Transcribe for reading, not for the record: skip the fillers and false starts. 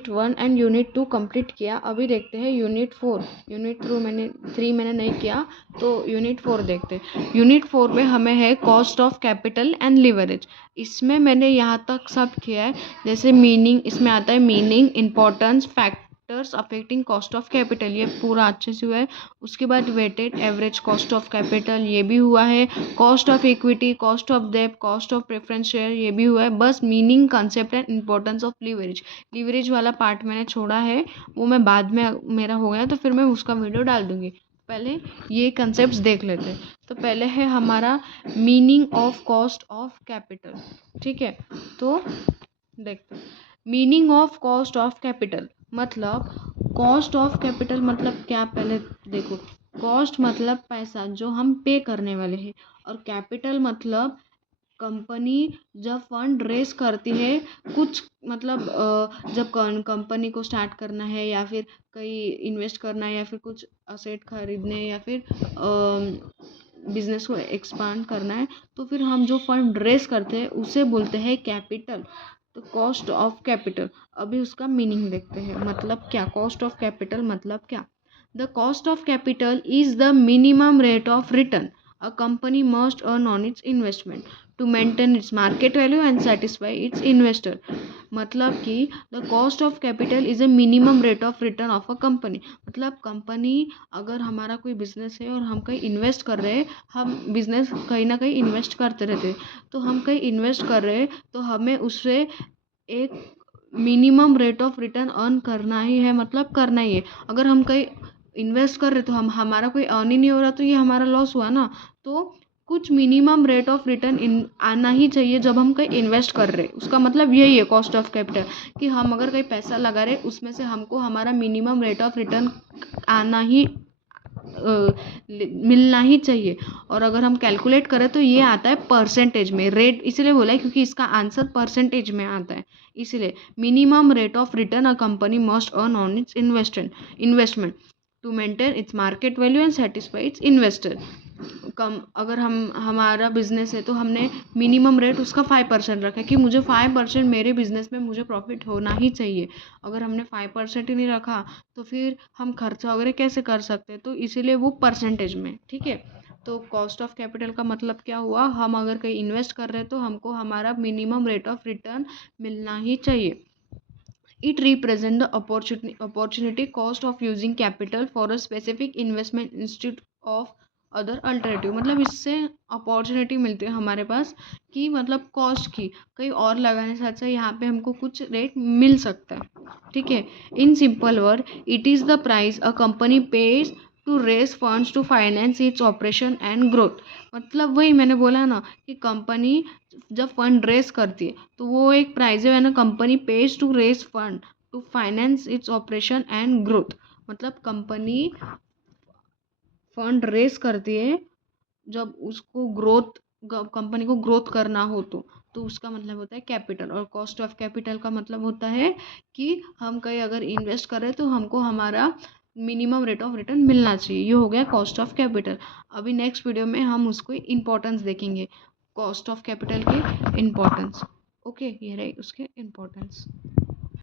Unit 1 and unit 2 complete किया। अभी देखते हैं यूनिट 4। यूनिट 3 मैंने नहीं किया, तो यूनिट 4 देखते हैं। यूनिट 4 में हमें है cost of capital and leverage. इसमें मैंने यहाँ तक सब किया है, जैसे मीनिंग, इसमें आता है meaning, importance, factors affecting cost of capital, ये पूरा अच्छे से हुआ है। उसके बाद weighted average cost of capital, ये भी हुआ है। Cost of equity, cost of डेब्ट, कॉस्ट ऑफ प्रेफरेंस शेयर, ये भी हुआ है। बस meaning, concept and importance of leverage, leverage वाला पार्ट मैंने छोड़ा है, वो मैं बाद में, मेरा हो गया तो फिर मैं उसका वीडियो डाल दूंगी। पहले ये कंसेप्ट्स देख लेते हैं। तो पहले है हमारा meaning of cost of capital. ठीक है, तो देखते हैं। Meaning of cost of capital मतलब, कॉस्ट ऑफ कैपिटल मतलब क्या, पहले देखो। कॉस्ट मतलब पैसा जो हम पे करने वाले हैं, और कैपिटल मतलब कंपनी जब फंड रेस करती है, कुछ मतलब जब कंपनी को स्टार्ट करना है, या फिर कहीं इन्वेस्ट करना है, या फिर कुछ असेट खरीदने, या फिर बिजनेस को एक्सपांड करना है, तो फिर हम जो फंड रेस करते हैं उसे बोलते हैं कैपिटल। तो कॉस्ट ऑफ कैपिटल, अभी उसका मीनिंग देखते हैं। मतलब क्या, कॉस्ट ऑफ कैपिटल मतलब क्या? The cost of capital is the minimum rate of return a company must earn on its investment to maintain its market value and satisfy its investor. मतलब कि the cost of capital is a minimum rate of return of a company. मतलब company, अगर हमारा कोई business है और हम कहीं इन्वेस्ट कर रहे हैं, हम बिजनेस कहीं ना कहीं इन्वेस्ट करते रहते हैं, तो हम कहीं इन्वेस्ट कर रहे हैं तो हमें उससे एक minimum rate of return earn करना ही है, मतलब करना ही है। अगर हम कहीं इन्वेस्ट कर रहे तो हम, हमारा कोई अर्न ही नहीं हो रहा, तो ये हमारा लॉस हुआ ना। तो कुछ मिनिमम रेट ऑफ रिटर्न आना ही चाहिए जब हम कहीं इन्वेस्ट कर रहे हैं। उसका मतलब यही है कॉस्ट ऑफ कैपिटल, कि हम अगर कहीं पैसा लगा रहे, उसमें से हमको हमारा मिनिमम रेट ऑफ रिटर्न आना ही मिलना ही चाहिए। और अगर हम कैलकुलेट करें तो ये आता है परसेंटेज में। रेट इसलिए बोला है क्योंकि इसका आंसर परसेंटेज में आता है, इसलिए minimum rate of return a company must earn on its investment to maintain its market value and satisfy its investor. कम, अगर हमारा बिजनेस है तो हमने मिनिमम रेट उसका 5% रखा है, कि मुझे 5% मेरे बिजनेस में मुझे प्रॉफिट होना ही चाहिए। अगर हमने 5% ही नहीं रखा तो फिर हम खर्चा वगैरह कैसे कर सकते हैं, तो इसीलिए वो परसेंटेज में। ठीक है, तो कॉस्ट ऑफ कैपिटल का मतलब क्या हुआ, हम अगर कहीं इन्वेस्ट कर रहे हैं तो हमको हमारा मिनिमम रेट ऑफ रिटर्न मिलना ही चाहिए। It represents the opportunity cost of using capital for a specific investment instead of other alternative। मतलब इससे अपॉर्चुनिटी मिलती है हमारे पास, कि मतलब कॉस्ट की कहीं और लगाने से अच्छा यहाँ पे हमको कुछ रेट मिल सकता है। ठीक है, in simple word, it is the price a company pays to raise funds to finance its operation and growth. मतलब वही मैंने बोला ना, कि कंपनी जब फंड रेज करती है तो वो एक प्राइज है ना, company pays to raise fund to finance its operation and growth. मतलब कंपनी फंड रेज करती है जब उसको ग्रोथ, कंपनी को ग्रोथ करना हो तो उसका मतलब होता है कैपिटल। और कॉस्ट ऑफ कैपिटल का मतलब होता है कि हम कहीं अगर इन्वेस्ट करें तो हमको हमारा मिनिमम रेट ऑफ रिटर्न मिलना चाहिए। ये हो गया कॉस्ट ऑफ कैपिटल। अभी नेक्स्ट वीडियो में हम उसको इम्पोर्टेंस देखेंगे, कॉस्ट ऑफ कैपिटल के इम्पोर्टेंस। ओके, ये रहे उसके इम्पोर्टेंस।